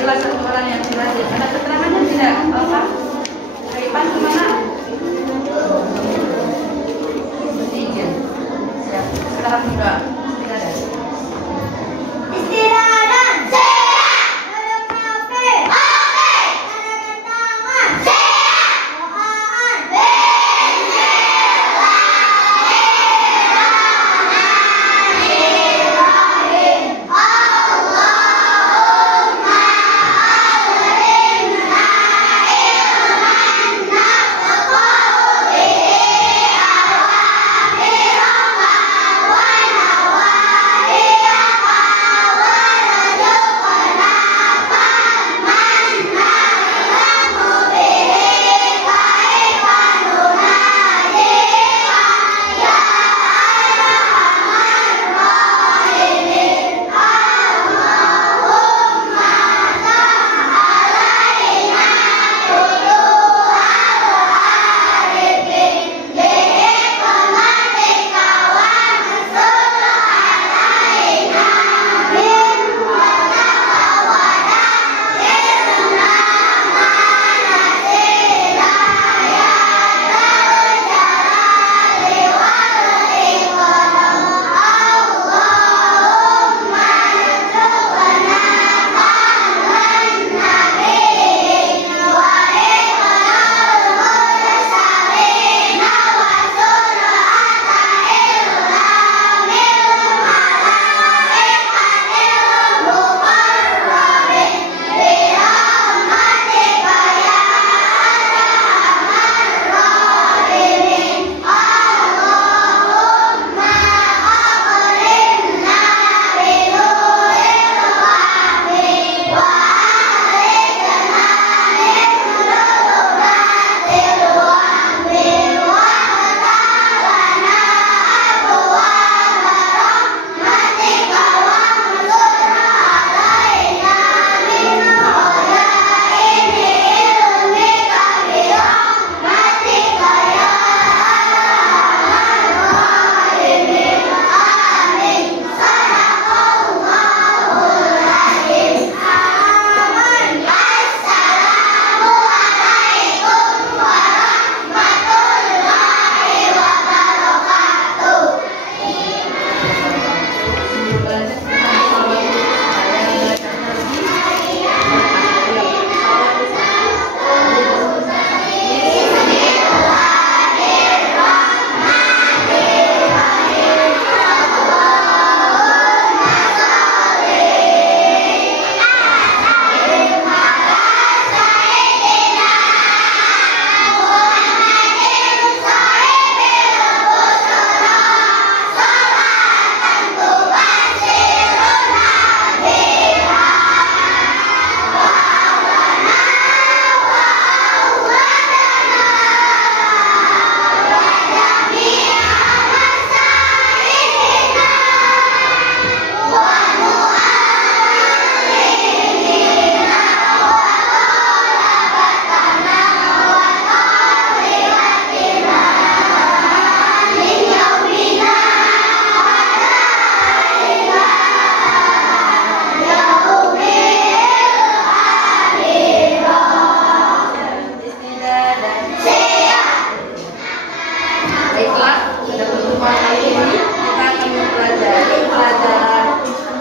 adalah satu orang yang rajin. Ada keterangannya tidak? Apa? Kaipan kemana? Izin. Siap. Silahkan berdoa. Tidak ada. Istirahat. Siap. Duduk rapi. Oke. Tanda tangan. Siap. Doaan. Bismillahirrahmanirrahim. Allahumma alimna ilman nafqahu bihi awamiraha wa nawahiyaha warzuqna fahman na'lamu bihi kaifa nunadika ya arhamar rahimin. Allahumma alaina arifin bihikmatika wa mansur alaina min fadlika wa dakhirna manasila ya dzal jalali wal ikram. Allahumma rzuqna fahman nabiyyin wa iqral mursalin wa sur'ata ilhamil malaikatil muqarrabin birahmatika ya arhamar rahimin. Allahumma aqrimna binuril wahyi wa akhrijna min dhulumatil wahmi waftah lana abwaaba rahmatika wanshur alaina min khazaini ilmika birahmatika ya arhamar rahimin. Amin. Sadaqallahul azim. Amin. Assalamu alaikum warahmatullahi wabarakatuh. Baiklah, pada pertemuan kali ini kita akan mempelajari pelajaran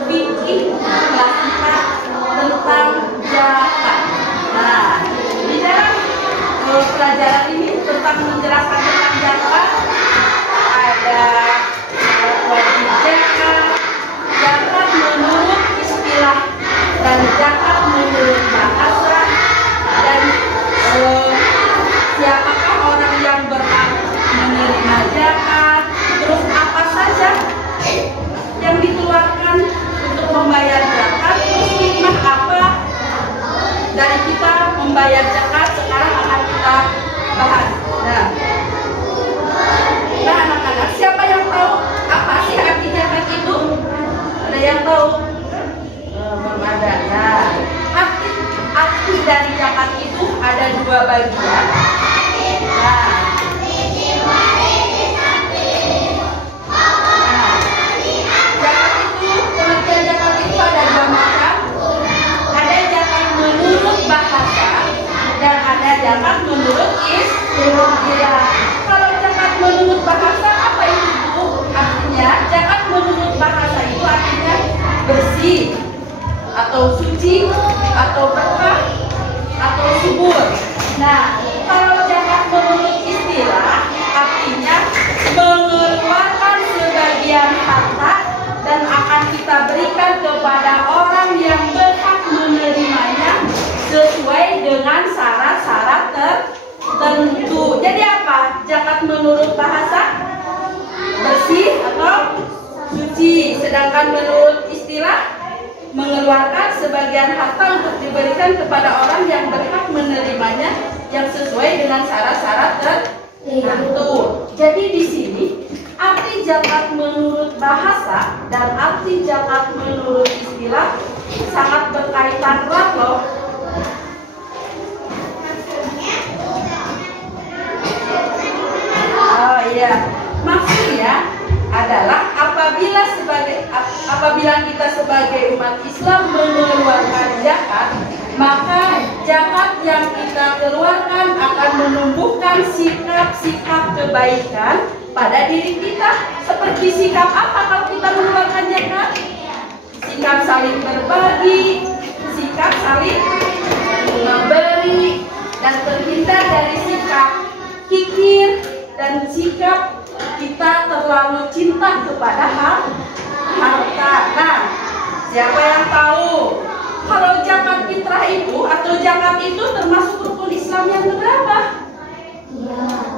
fikih kelas 4 tentang zakat. Nah, di dalam pelajaran ini tentang menjelaskan tentang zakat ada wajib zakat, zakat menurut istilah dan zakat menurut bahasa, dan siapakah orang yang berhak menerima zakat, terus apa saja yang dikeluarkan untuk membayar zakat, terus hikmah apa dari kita membayar zakat. Sekarang akan kita bahas. Nah anak-anak, siapa yang tahu apa sih arti zakat itu? Ada yang tahu? Belum ada. Nah, arti dari zakat itu ada dua bagian. Nah, zakat itu, pengertian zakat itu ada dua macam. Ada zakat bersih, atau suci, atau berkah, atau subur. Nah, kalau zakat menurut istilah artinya mengeluarkan sebagian harta dan akan kita berikan kepada orang yang berhak menerimanya sesuai dengan syarat-syarat tertentu. Jadi apa? Zakat menurut bahasa bersih atau suci, sedangkan menurut istilah mengeluarkan sebagian harta untuk diberikan kepada orang yang berhak menerimanya yang sesuai dengan syarat-syarat tertentu. Jadi di sini arti zakat menurut bahasa dan arti zakat menurut istilah sangat berkaitan erat loh. Oh iya, maksudnya adalah apabila kita sebagai umat Islam mengeluarkan zakat, maka zakat yang kita keluarkan akan menumbuhkan sikap-sikap kebaikan pada diri kita. Seperti sikap apa kalau kita mengeluarkan zakat? Sikap saling berbagi, sikap saling memberi, dan terhindar dari sikap kikir dan sikap kita terlalu cinta kepada harta. Nah, siapa yang tahu kalau zakat fitrah itu atau zakat itu termasuk rukun Islam yang keberapa?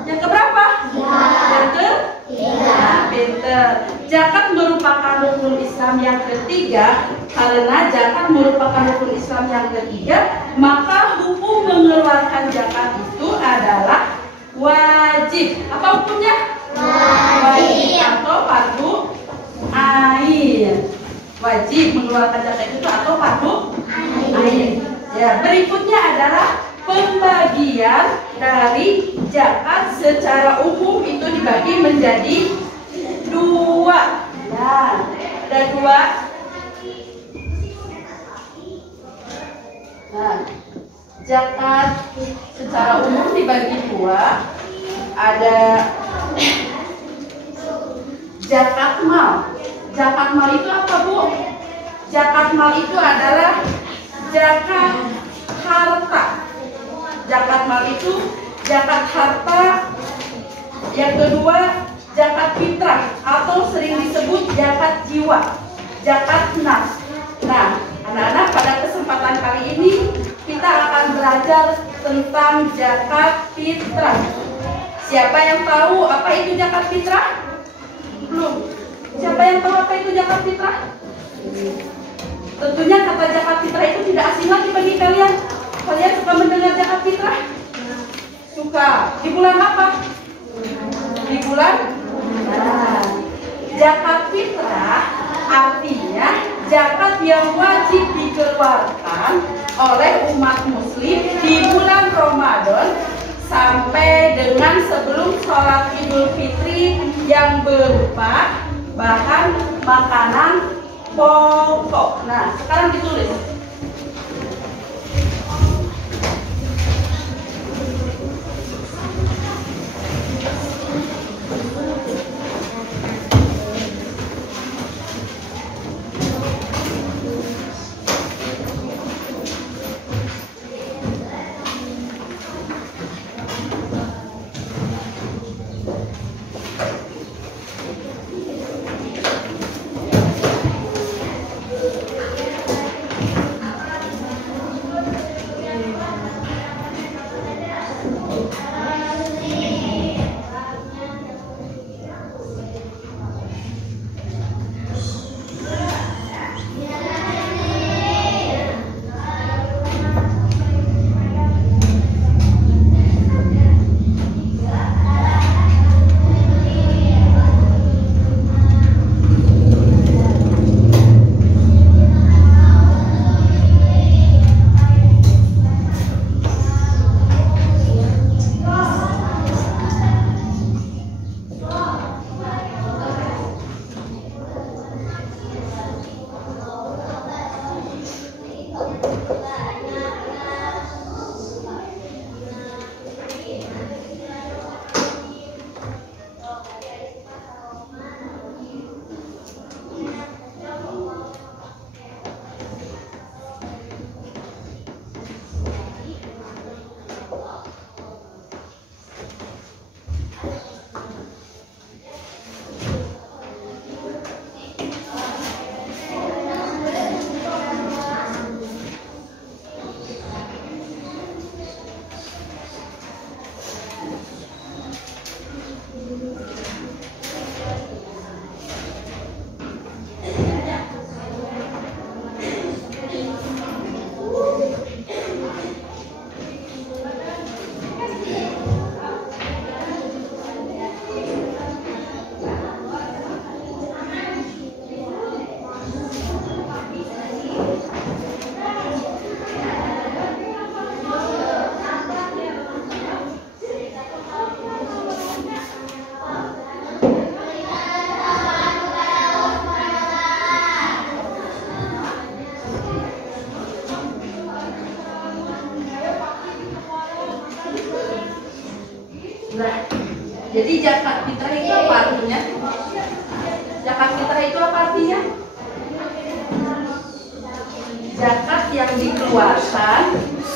Yang keberapa? Yang ketiga. Pinter. Zakat merupakan rukun Islam yang ketiga. Karena zakat merupakan rukun Islam yang ketiga, maka hukum mengeluarkan zakat itu adalah wajib. Apa hukumnya? Wajib atau fardu ain. Wajib mengeluarkan zakat itu atau fardu ain. Ya, berikutnya adalah pembagian dari zakat secara umum itu dibagi menjadi dua. Nah, ada dua. Nah, zakat secara umum dibagi dua. Ada zakat mal. Zakat mal itu apa, Bu? Zakat mal itu adalah zakat harta. Zakat mal itu zakat harta. Yang kedua, zakat fitrah atau sering disebut zakat jiwa, zakat nafs. Nah, anak-anak, pada kesempatan kali ini kita akan belajar tentang zakat fitrah. Siapa yang tahu apa itu zakat fitrah? Belum. Siapa yang tahu apa itu zakat fitrah? Tentunya kata zakat fitrah itu tidak asing lagi bagi kalian. Kalian suka mendengar zakat fitrah? Suka. Di bulan apa? Di bulan? Nah, zakat fitrah artinya zakat yang wajib dikeluarkan oleh umat muslim di bulan Ramadan sampai dengan sebelum sholat Idul Fitri yang berupa bahan makanan pokok. Nah, sekarang ditulis. Jadi zakat fitrah itu apa artinya? Zakat fitrah itu apa artinya? Zakat yang dikeluarkan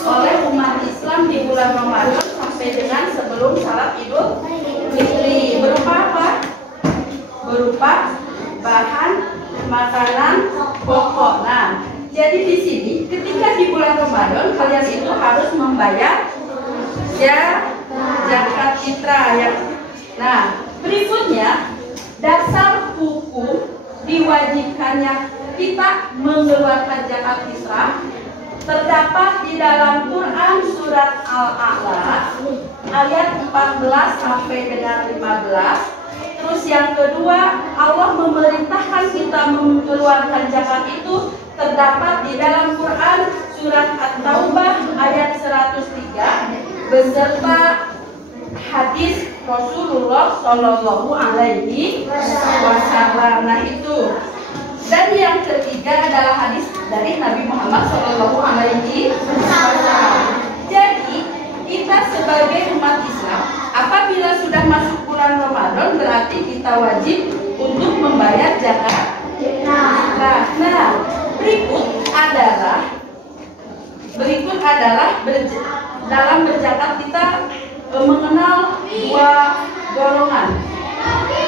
oleh umat Islam di bulan Ramadan sampai dengan sebelum salat Idul Fitri. Berupa apa? Berupa bahan makanan pokok. Nah, jadi di sini ketika di bulan Ramadan kalian itu harus membayar zakat fitrah ya. Nah, berikutnya dasar hukum diwajibkannya kita mengeluarkan zakat fitrah terdapat di dalam Quran surat Al-A'la ayat 14 sampai dengan 15. Terus yang kedua, Allah memerintahkan kita mengeluarkan zakat itu terdapat di dalam Quran surat At-Taubah ayat 103 beserta hadis Rasulullah Shallallahu Alaihi Wasallam. Nah itu. Dan yang ketiga adalah hadis dari Nabi Muhammad Shallallahu Alaihi Wasallam. Jadi kita sebagai umat Islam, apabila sudah masuk bulan Ramadan berarti kita wajib untuk membayar zakat. Nah, berikut adalah dalam berzakat kita mengenal dua golongan.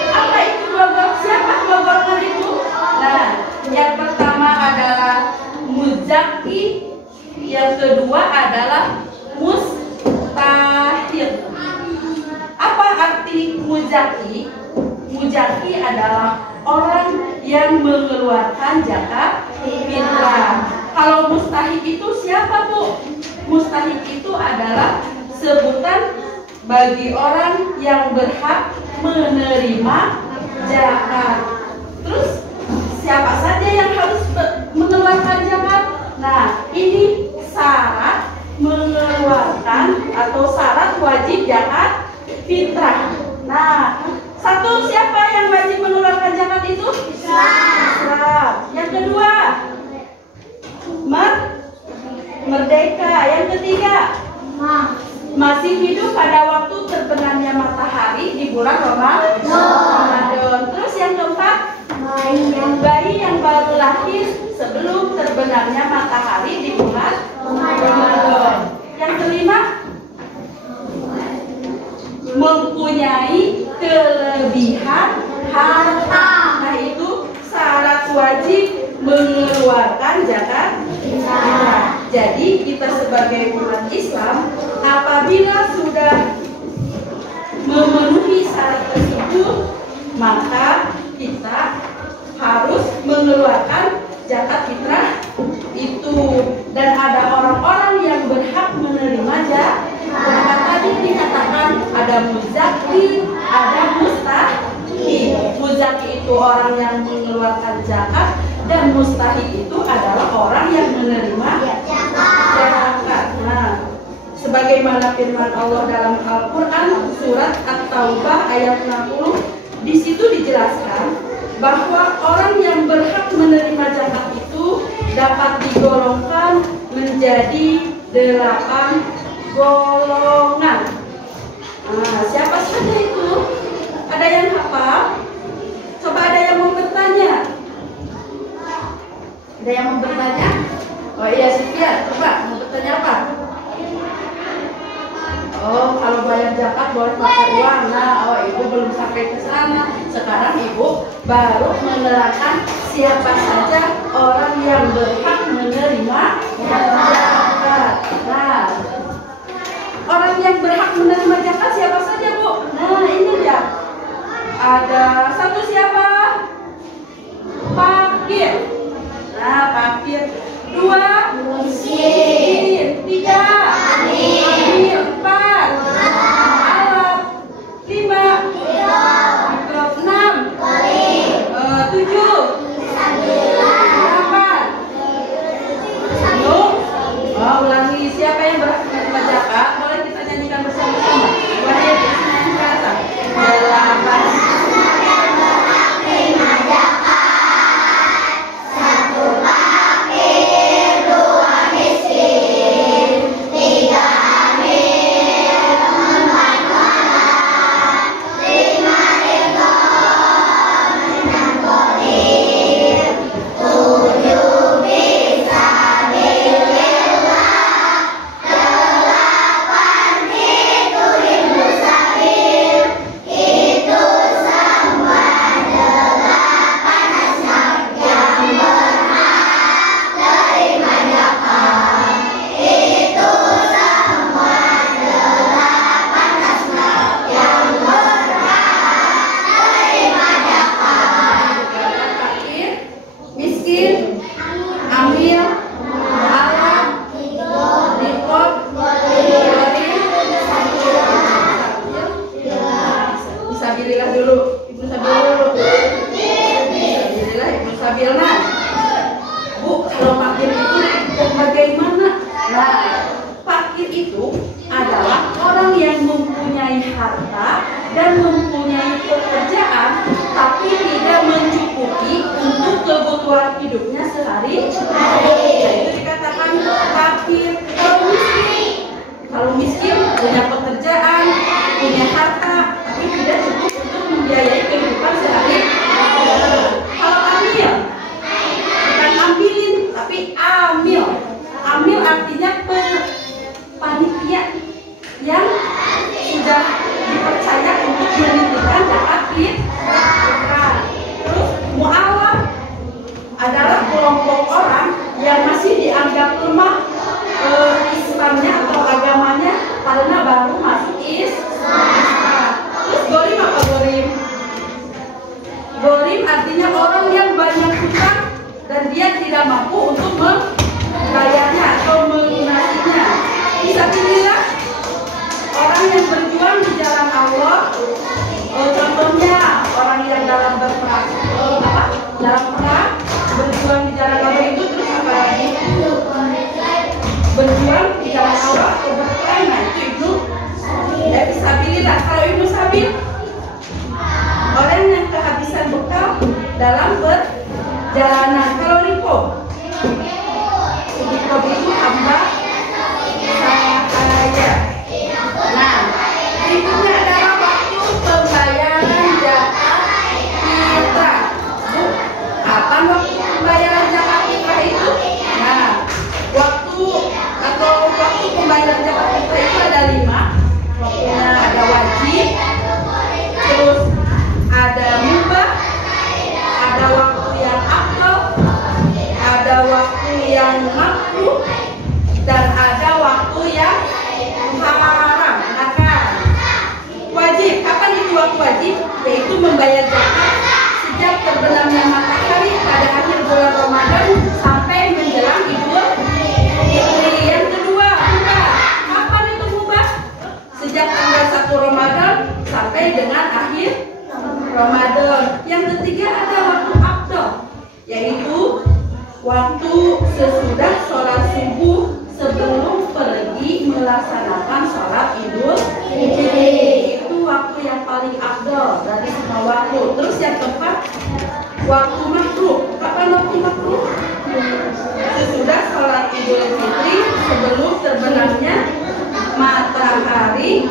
Apa itu dua golongan? Siapa dua golongan itu? Nah, yang pertama adalah muzaki, yang kedua adalah mustahil. Apa arti muzaki? Muzaki adalah orang yang mengeluarkan zakat fitrah. Kalau mustahil itu siapa, Bu? Mustahil itu adalah sebutan bagi orang yang berhak menerima zakat. Terus siapa saja yang harus mengeluarkan zakat? Nah, ini syarat mengeluarkan atau syarat wajib zakat fitrah. Nah, satu, siapa yang wajib mengeluarkan zakat itu? Islam. Yang kedua, merdeka. Yang ketiga, masih hidup pada waktu terbenamnya matahari di bulan Ramadan. Terus yang keempat, bayi yang baru lahir sebelum terbenamnya matahari di bulan Ramadan. Yang kelima, mempunyai kelebihan harta. Nah itu syarat wajib mengeluarkan zakat. Jadi kita sebagai umat Islam apabila sudah memenuhi syarat tersebut maka kita harus mengeluarkan zakat fitrah itu. Dan ada orang-orang yang berhak menerima zakat. Tadi dikatakan ada muzaki, ada mustahil. Muzaki itu orang yang mengeluarkan zakat dan mustahil itu adalah orang yang menerima zakat. Nah, sebagaimana firman Allah dalam Al-Quran surat At-Taubah ayat 60, di situ dijelaskan bahwa orang yang berhak menerima zakat itu dapat digolongkan menjadi 8 golongan. Nah, siapa saja itu? Ada yang hafal? Coba ada yang mau bertanya? Ada yang mau bertanya? Oh iya, Sifia, coba mau bertanya apa? Oh, kalau bayar zakat boleh pakai uang. Nah, oh ibu belum sampai ke sana. Sekarang ibu baru menerangkan siapa saja orang yang berhak menerima zakat. Nah, orang yang berhak menerima zakat siapa saja, Bu? Nah, ini dia. Ada satu siapa? Fakir. Nah, fakir. 2, miskin. 3, amil. 4, alat. 5, 6, 7, 8. Oh, ulangi. Siapa yang berhak menerima zakat? Boleh kita nyanyikan bersama-sama. Boleh kita nyanyikan ke atas. Fisabilillah dulu. Ibnu Sabil dulu. Fisabilillah Ibnu Sabil. Nah, Bu, kalau fakir itu bagaimana? Nah, fakir itu adalah orang yang mempunyai harta dan mempunyai pekerjaan tapi tidak mencukupi untuk kebutuhan hidupnya sehari-hari. Itu dikatakan fakir. Kalau miskin punya pekerjaan, punya harta tapi tidak cukup untuk membiayai kehidupan sehari-hari. Kalau amil, bukan ambilin tapi amil. Amil artinya panitia yang sudah dipercaya untuk menentukan zakat fitrah. Terus mu'awaf adalah kelompok orang yang masih dianggap lemah Islamnya atau agamanya karena baru masuk Islam. Terus gorim apa gorim? Gorim artinya orang yang banyak hutang dan dia tidak mampu untuk membayarnya atau melunasinya. Fisabilillah orang yang berjuang di jalan Allah. Contohnya orang yang dalam berperang, dalam perang berjuang di jalan Allah itu. Terus apa lagi? Berjuang di jalan Allah atau berperang. Nah itu Ibnu Fisabilillah. Kalau Ibnu Sabil orang yang kehabisan bekal dalam perjalanan. Kalau Riko itu hamba sahaya. Nah, berikutnya adalah waktu pembayaran zakat fitrah. Bu, kapan waktu pembayaran zakat fitrah itu? Nah, waktu pembayaran zakat fitrah itu ada 5. Waktunya ada wajib, terus ada mubah, ada waktu yang afdal, ada waktu yang makruh, dan ada waktu yang haram. Maka wajib, kapan itu waktu wajib? Yaitu membayar zakat sejak terbenamnya matahari pada akhir bulan Ramadan sampai menjelang Idul Fitri. Yang kedua, mubah. Kapan itu mubah? Sejak tanggal 1 Ramadan sampai dengan akhir Ramadan. Yang ketiga ada waktu afdal, yaitu waktu sesudah sholat subuh sebelum pergi melaksanakan sholat Idul Fitri. Itu waktu yang paling afdal dari semua waktu. Terus yang keempat, waktu makruh. Kapan waktu makruh? Sesudah sholat Idul Fitri sebelum terbenamnya matahari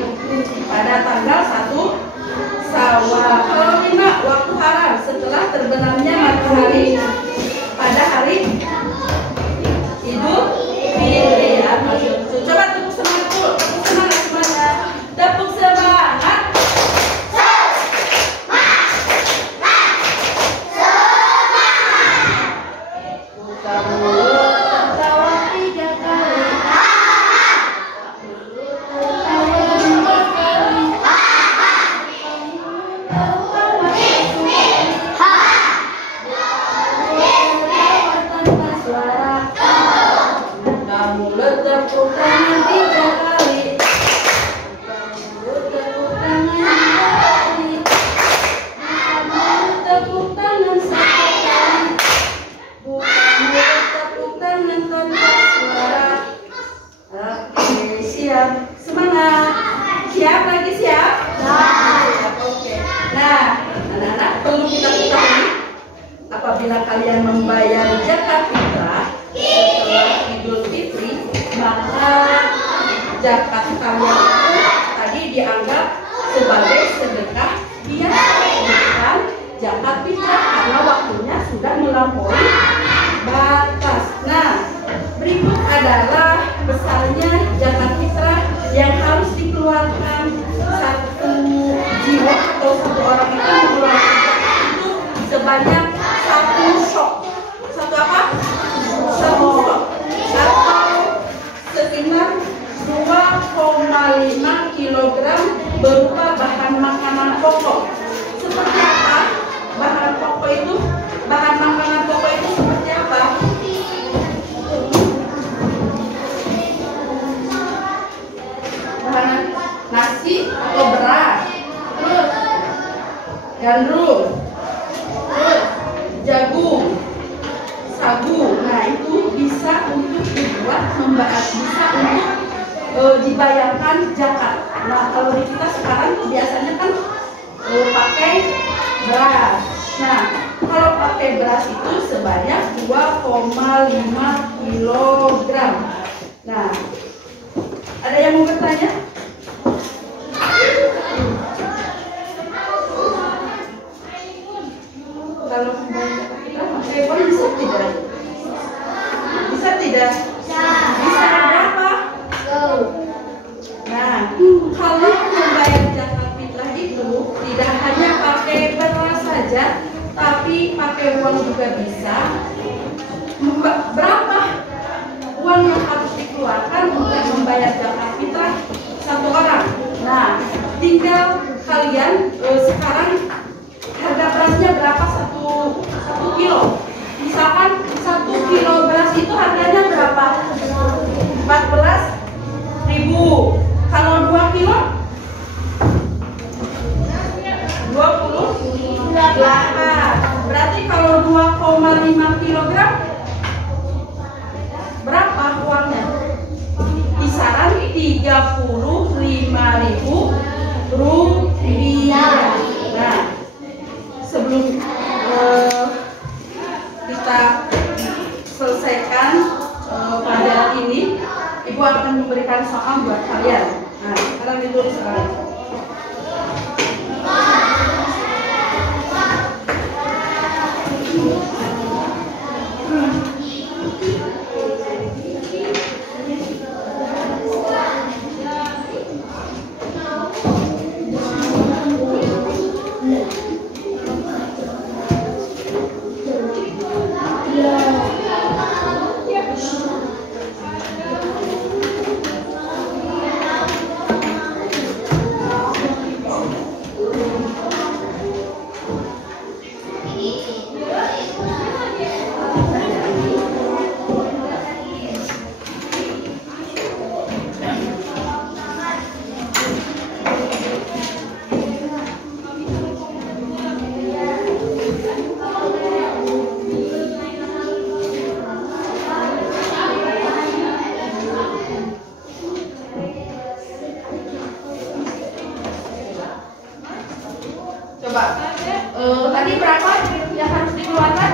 pada tanggal 1 Syawal. Kalau lima, waktu haram setelah terbenamnya matahari pada hari Idul Fitri. Coba tepuk semangat dulu, tepuk semangat semuanya, tepuk semangat. Buka mulut, tertawa 3 kali. Semangat. Siap lagi, siap? Siap, oke. Nah, anak-anak perlu kita ketahui, apabila kalian membayar zakat fitrah setelah Idul Fitri, maka zakat kalian itu tadi dianggap sebagai sedekah biasa, bukan zakat fitrah karena waktunya sudah melampaui batas. Nah, berikut adalah besarnya zakat fitrah yang harus dikeluarkan. Satu jiwa atau satu orang itu mengeluarkan zakat itu sebanyak 1 sok. Satu apa? 1 sok. Atau sekitar 2,5 kg berupa bahan gandum, terus jagung, sagu. Nah itu bisa untuk dibuat bisa untuk dibayarkan zakat. Nah kalau di kita sekarang tuh biasanya kan pakai beras. Nah kalau pakai beras itu sebanyak 2,5 kilogram. Nah ada yang mau bertanya? Kalau pakai uang bisa tidak? Bisa tidak? Bisa berapa? Nah, kalau membayar zakat fitrah itu tidak hanya pakai beras saja, tapi pakai uang juga bisa. Berapa uang yang harus dikeluarkan untuk membayar zakat fitrah satu orang? Nah, tinggal kalian sekarang harga berasnya berapa satu kilo? Misalkan 1 kilo beras itu harganya berapa? 14.000. Kalau 2 kilo 28. Berarti kalau 2,5 kilogram berapa uangnya? Kisaran 35.000 rupiah. Nah, sebelum kita selesaikan pelajaran ini, Ibu akan memberikan soal buat kalian. Nah, sekarang ditulis sekarang. Tadi berapa yang harus dikeluarkan?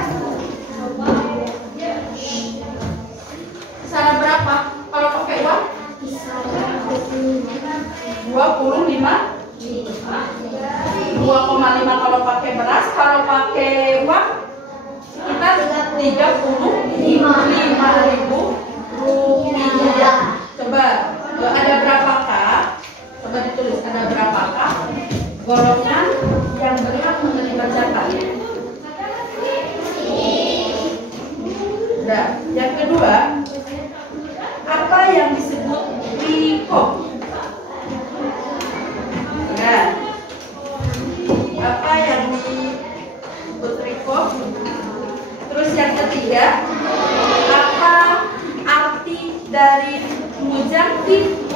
Kisaran berapa? Kalau pakai uang? 25. 2,5 kalau pakai beras. Kalau pakai uang kita 35.000 rupiah. Coba ada berapakah? Coba ditulis ada berapakah golongan yang berhak menerima zakat? Nah, yang kedua, apa yang disebut rikob? Nah, apa yang disebut rikob? Terus yang ketiga, apa arti dari muzaki?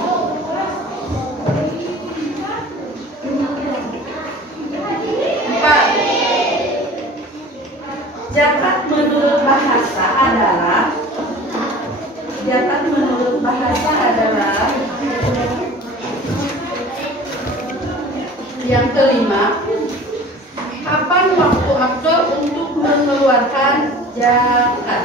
Zakat menurut bahasa adalah yang kelima, kapan waktu afdol untuk mengeluarkan zakat?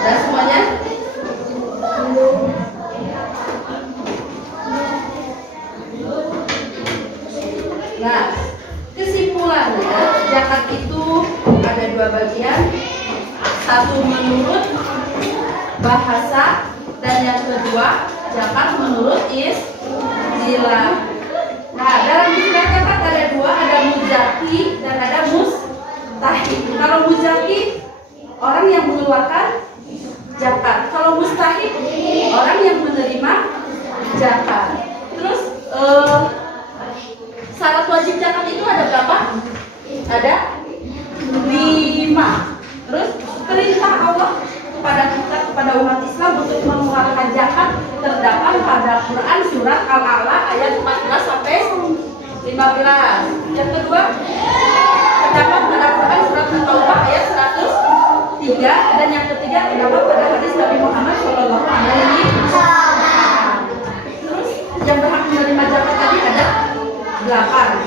Sudah semuanya? Nah, kesimpulannya zakat itu ada dua bagian. Satu menurut bahasa dan yang kedua zakat menurut istilah. Nah, dalam istilah zakat ada dua, ada muzaki dan ada mustahik. Kalau muzaki orang yang mengeluarkan zakat. Kalau mustahik orang yang menerima zakat. Terus syarat wajib zakat itu ada berapa? Ada 5. Terus perintah Allah kepada kita, kepada umat Islam untuk mengeluarkan zakat terdapat pada Quran surat Al-A'la ayat 14 sampai 15. Yang kedua, terdapat pada Quran surat At-Taubah ayat 103. Dan yang ketiga, terdapat pada hadis Nabi Muhammad SAW. Terus yang berhak menerima zakat tadi ada 8.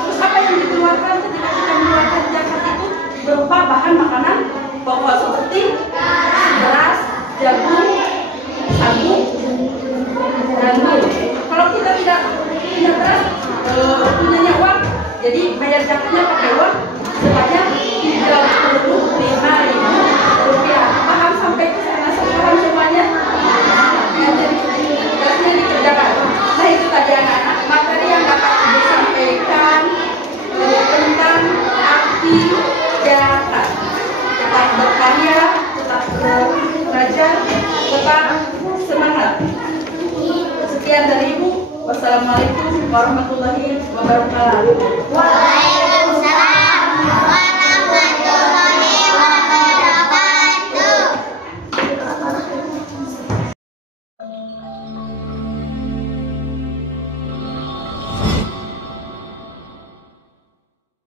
Terus apa yang dikeluarkan ketika kita mengeluarkan zakat itu berupa bahan makanan pokok seperti beras, jagung, sagu, dan mie. Kalau kita tidak punya beras, punya uang, jadi bayar zakatnya pakai uang sebanyak 35.000 rupiah. Paham sampai ke sana sekarang semuanya? Jadi tugasnya dikerjakan. Nah itu tadi anak-anak materi yang dapat disampaikan tentang arti zakat. Tetap berkarya, tetap belajar, tetap semangat. Sekian dari Ibu. Wassalamualaikum warahmatullahi wabarakatuh.